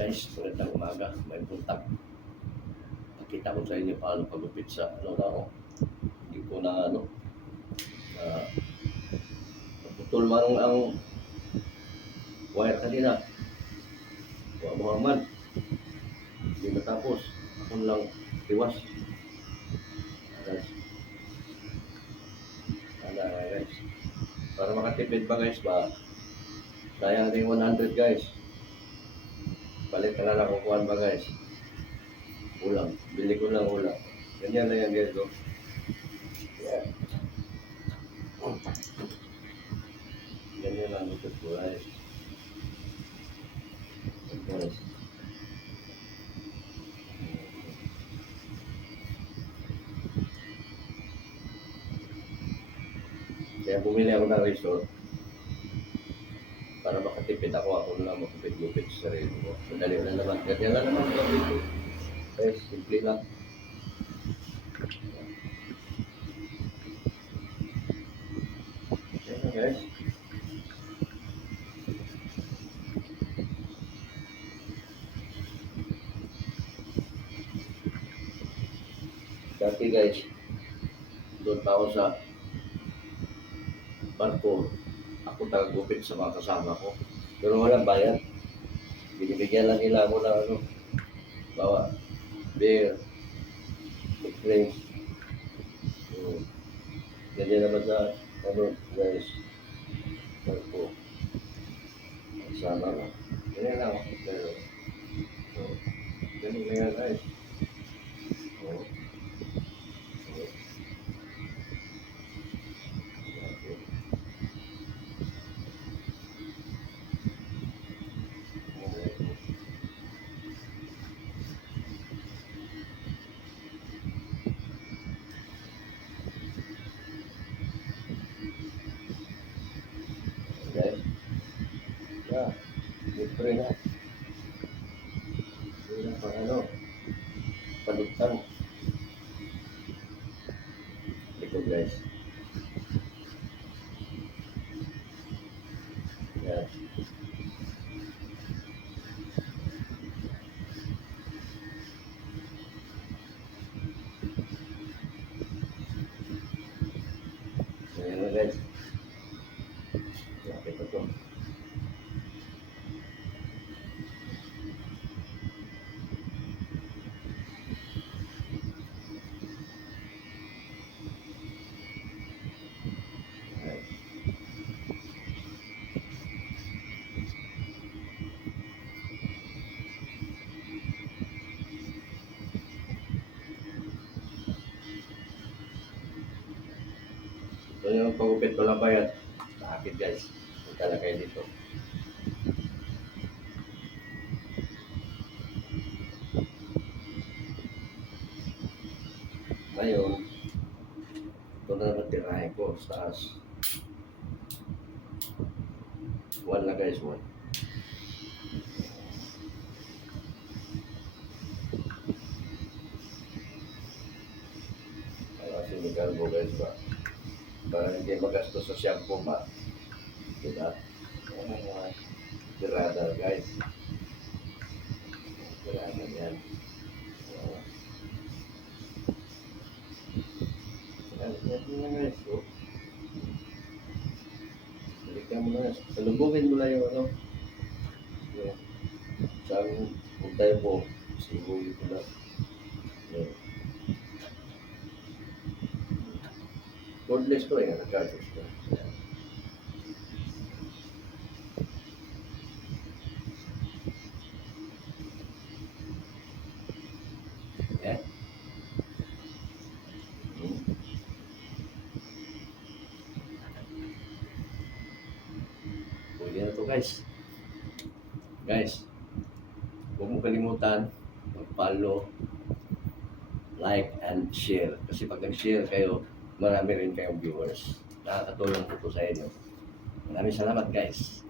Guys, magandang umaga. May buntag. Nakita ko sa inyo paano pagupit sa ano na ako. Hindi ko na naputol man ang wire kanina. Muhammad. Hindi matapos. Ako lang tiwas. Guys. Guys. Para makatipid ba guys ba? Sayang din 100 guys. Balik ka na lang kukuhan ba guys? Ulam. Bili ko lang ulam. Ganyan na yan guys. Yeah. Ganyan lang ito po guys. Guys. Kaya bumili ako ng resort para makatipid ako na makapit-lupit sa sarili mo. Madali na naman. Ganyan lang naman ito dito. Guys, simple lang. Ganyan na guys. Dati guys, doon pa ako sa barko, ako tagagupit sa mga kasama ko. Pero walang bayad. Binibigyan lang nila ako ng bawa, beer, drinks. Ganyan naman sa guys, barko. Kasama lang. Ganyan lang ako. Pero, ganyan na yan guys. Guys, yeah, libre na. Libre na pang padugtang. Ito guys. Yeah. Ayan na guys. Lapit na to. Ito yung pagupit ko lang bayad sa akin guys. Punta na kayo dito. Ngayon, ito na naman tirahin ko sa taas. 1 na guys, 1. Kasi may kalbo guys ba? Para hindi magastos sa shampoo ba? Diba? Tirada guys. Tirada yan. Yan guys. Balikan mo na. Salubungin mo na yung saan puntay mo. Salubungin mo na. Cordless ko eh. Nag-charges ko. Yeah. Pwede na to guys. Guys, huwag mo kalimutan mag-follow, like, and share. Kasi pag nag-share kayo, marami rin kayong viewers. Nakakatulong po sa inyo. Maraming salamat guys.